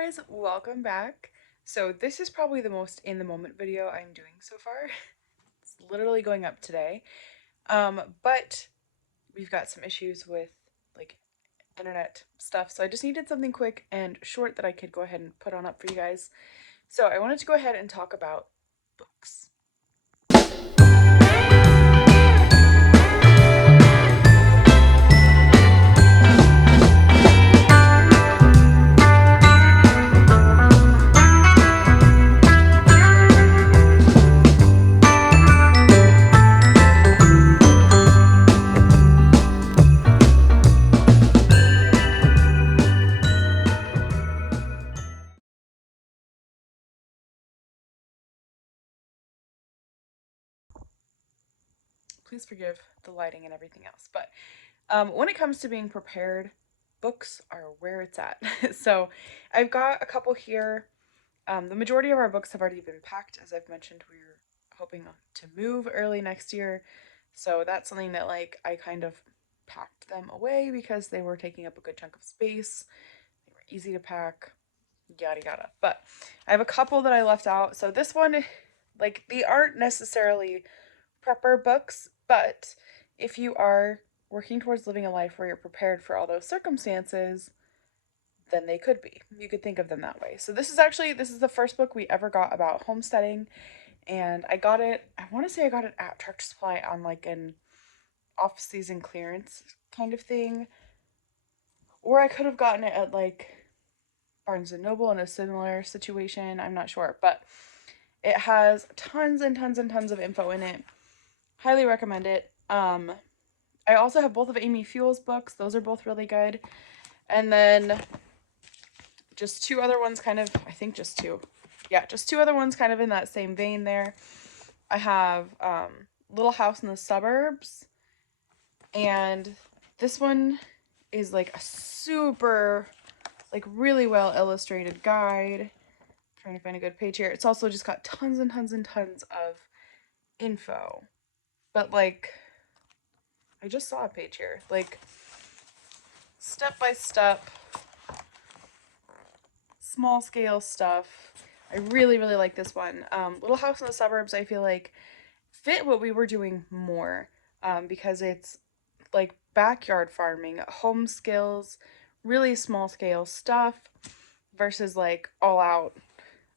guys, welcome back. So this is probably the most in the moment video I'm doing so far. It's literally going up today. But we've got some issues with like internet stuff. So I just needed something quick and short that I could go ahead and put on up for you guys. So I wanted to go ahead and talk about books. Please forgive the lighting and everything else. But when it comes to being prepared, books are where it's at. So I've got a couple here. The majority of our books have already been packed. As I've mentioned, we're hoping to move early next year. So that's something that I kind of packed them away because they were taking up a good chunk of space. They were easy to pack, yada yada. But I have a couple that I left out. So this one, they aren't necessarily prepper books, but if you are working towards living a life where you're prepared for all those circumstances, then they could be. You could think of them that way. So this is the first book we ever got about homesteading, and I want to say I got it at Tractor Supply on an off-season clearance kind of thing, or I could have gotten it at Barnes and Noble in a similar situation. I'm not sure, but it has tons and tons and tons of info in it. Highly recommend it. I also have both of Amy Fuel's books. Those are both really good. And then just two other ones just two. Yeah, just two other ones kind of in that same vein there. I have Little House in the Suburbs. And this one is a super, really well illustrated guide. I'm trying to find a good page here. It's also just got tons and tons and tons of info. But I just saw a page here. Step by step, small scale stuff. I really, really like this one. Little House in the Suburbs, I feel fit what we were doing more because it's backyard farming, home skills, really small scale stuff versus all out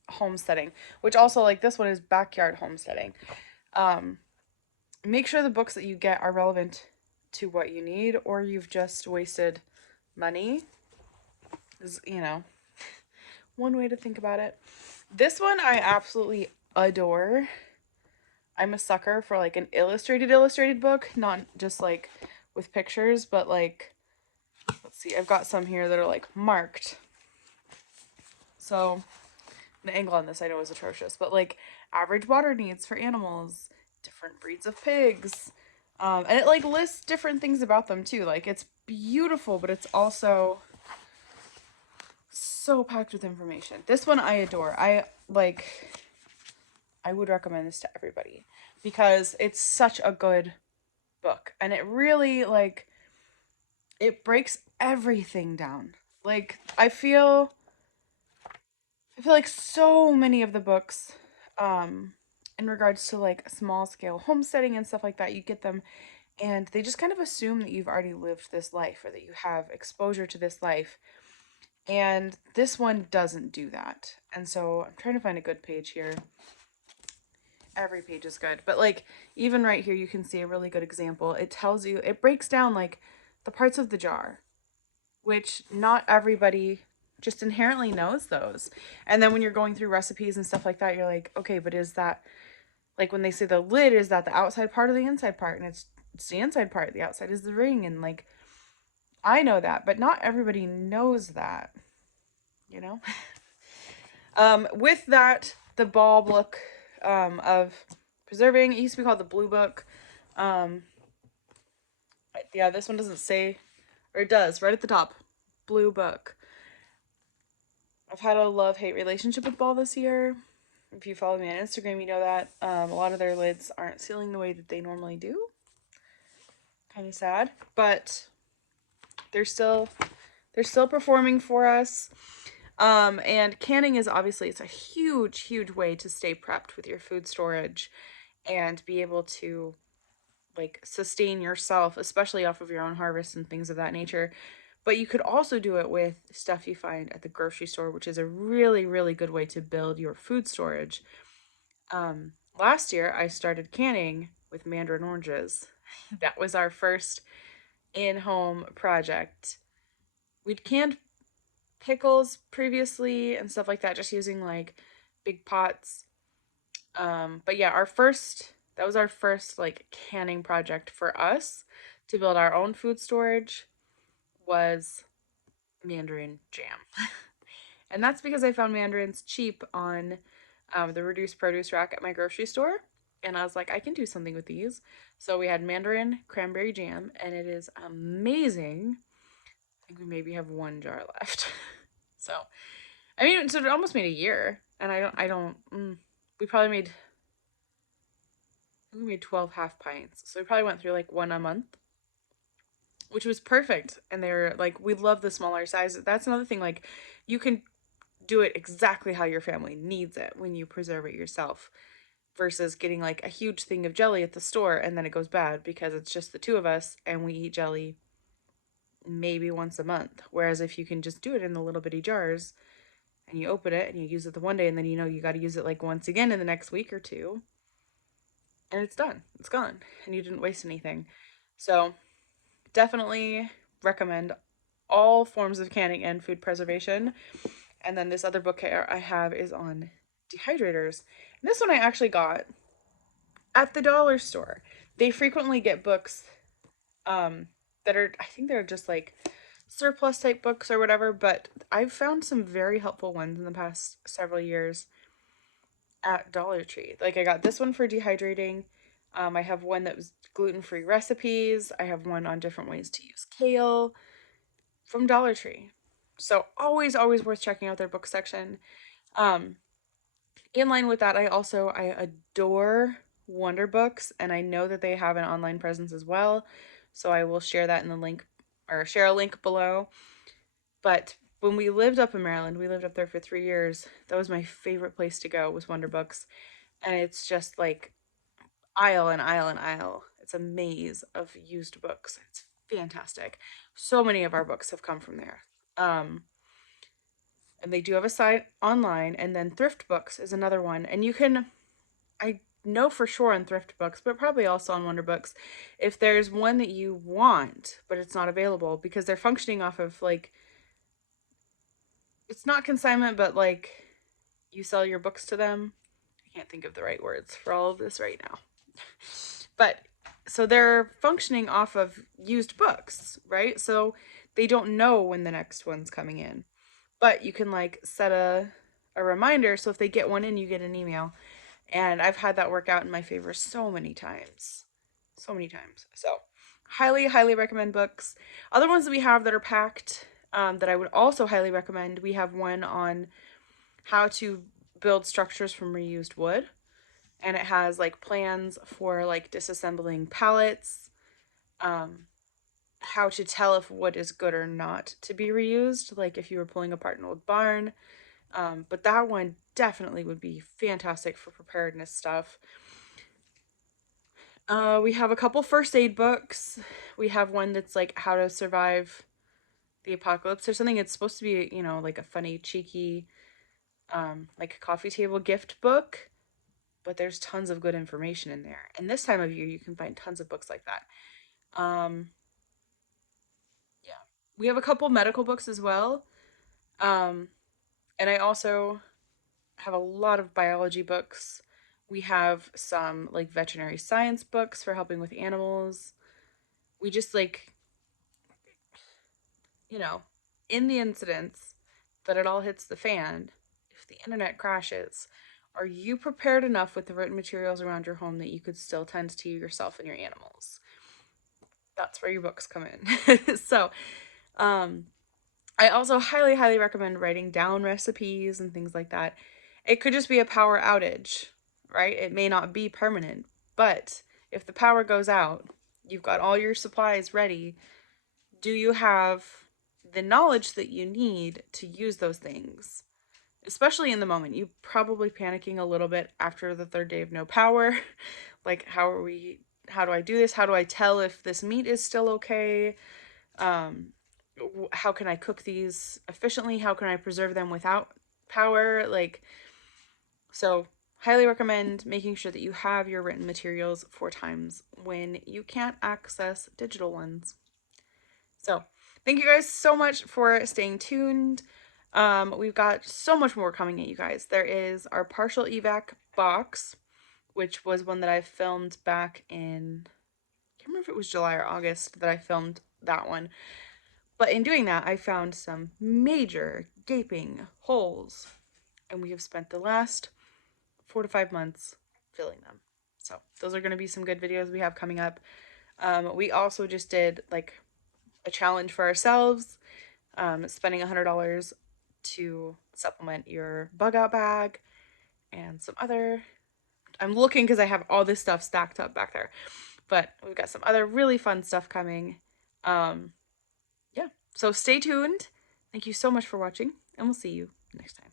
homesteading, which also this one is backyard homesteading. Make sure the books that you get are relevant to what you need, or you've just wasted money, is one way to think about it. This one I absolutely adore. I'm a sucker for an illustrated book, not just with pictures, but let's see, I've got some here that are marked. So the angle on this I know is atrocious, but average water needs for animals, different breeds of pigs, and it lists different things about them too. It's beautiful, but it's also so packed with information. This one I adore. I would recommend this to everybody because it's such a good book, and it really it breaks everything down. I feel so many of the books in regards to small scale homesteading and stuff like that, you get them and they just kind of assume that you've already lived this life or that you have exposure to this life. And this one doesn't do that. And so I'm trying to find a good page here. Every page is good, but even right here you can see a really good example. It tells you, it breaks down the parts of the jar, which not everybody just inherently knows those. And then when you're going through recipes and stuff like that, you're like, okay, but is that when they say the lid, is that the outside part or the inside part? And it's the inside part. The outside is the ring. And I know that, but not everybody knows that, with that, the Ball book of preserving, it used to be called the Blue Book. Yeah, this one doesn't say, or it does right at the top, Blue Book. I've had a love-hate relationship with Ball this year. If you follow me on Instagram, you know that. A lot of their lids aren't sealing the way that they normally do. Kind of sad, but they're still performing for us. And canning is obviously, it's a huge, huge way to stay prepped with your food storage and be able to like sustain yourself, especially off of your own harvest and things of that nature. But you could also do it with stuff you find at the grocery store, which is a really, really good way to build your food storage. Last year, I started canning with mandarin oranges. That was our first in home project. We'd canned pickles previously and stuff like that, just using like big pots. But yeah, that was our first like canning project for us to build our own food storage was mandarin jam. And that's because I found mandarins cheap on the reduced produce rack at my grocery store. And I was like, I can do something with these. So we had mandarin cranberry jam, and it is amazing. I think we maybe have one jar left. So, I mean, so it almost made a year. And we probably we made 12 half pints. So we probably went through like one a month, which was perfect. And they were like, we love the smaller size. That's another thing. Like, you can do it exactly how your family needs it when you preserve it yourself versus getting like a huge thing of jelly at the store and then it goes bad because it's just the two of us and we eat jelly maybe once a month. Whereas if you can just do it in the little bitty jars and you open it and you use it the one day and then you know you got to use it like once again in the next week or two and it's done. It's gone and you didn't waste anything. So, definitely recommend all forms of canning and food preservation. And then this other book I have is on dehydrators. And this one I actually got at the dollar store. They frequently get books that are, I think they're just like surplus type books or whatever, but I've found some very helpful ones in the past several years at Dollar Tree. Like I got this one for dehydrating. I have one that was gluten-free recipes. I have one on different ways to use kale from Dollar Tree. So always, always worth checking out their book section. Um, in line with that, I adore Wonder Books, and I know that they have an online presence as well. So I will share that in the link or share a link below. But when we lived up in Maryland, we lived up there for 3 years. That was my favorite place to go was Wonder Books, and it's just like aisle and aisle and aisle. It's a maze of used books. It's fantastic. So many of our books have come from there. And they do have a site online, and then Thrift Books is another one. And you can, I know for sure on Thrift Books, but probably also on Wonder Books, if there's one that you want, but it's not available because they're functioning off of like, it's not consignment, but like you sell your books to them. I can't think of the right words for all of this right now. But so they're functioning off of used books, right? So they don't know when the next one's coming in. But you can like set a reminder so if they get one in, you get an email. And I've had that work out in my favor so many times. So many times. So highly, highly recommend books. Other ones that we have that are packed that I would also highly recommend. We have one on how to build structures from reused wood. And it has like plans for like disassembling pallets, how to tell if wood is good or not to be reused, like if you were pulling apart an old barn. But that one definitely would be fantastic for preparedness stuff. We have a couple first aid books. We have one that's like how to survive the apocalypse or something. It's supposed to be, you know, like a funny, cheeky, like coffee table gift book, but there's tons of good information in there. And this time of year, you can find tons of books like that. Yeah, we have a couple medical books as well. And I also have a lot of biology books. We have some like veterinary science books for helping with animals. We just like, you know, in the incidents that it all hits the fan, if the internet crashes, are you prepared enough with the written materials around your home that you could still tend to yourself and your animals? That's where your books come in. So, I also highly, highly recommend writing down recipes and things like that. It could just be a power outage, right? It may not be permanent, but if the power goes out, you've got all your supplies ready. Do you have the knowledge that you need to use those things, especially in the moment. You probably panicking a little bit after the third day of no power. Like, how do I do this? How do I tell if this meat is still okay? Um, how can I cook these efficiently? How can I preserve them without power? Like, so highly recommend making sure that you have your written materials for times when you can't access digital ones. So thank you guys so much for staying tuned. We've got so much more coming at you guys. There is our partial evac box, which was one that I filmed back in, I can't remember if it was July or August that I filmed that one. But in doing that, I found some major gaping holes, and we have spent the last 4 to 5 months filling them. So those are going to be some good videos we have coming up. We also just did like a challenge for ourselves, spending $100 to supplement your bug out bag and some other. I'm looking because I have all this stuff stacked up back there, but we've got some other really fun stuff coming. Yeah, so stay tuned. Thank you so much for watching, and we'll see you next time.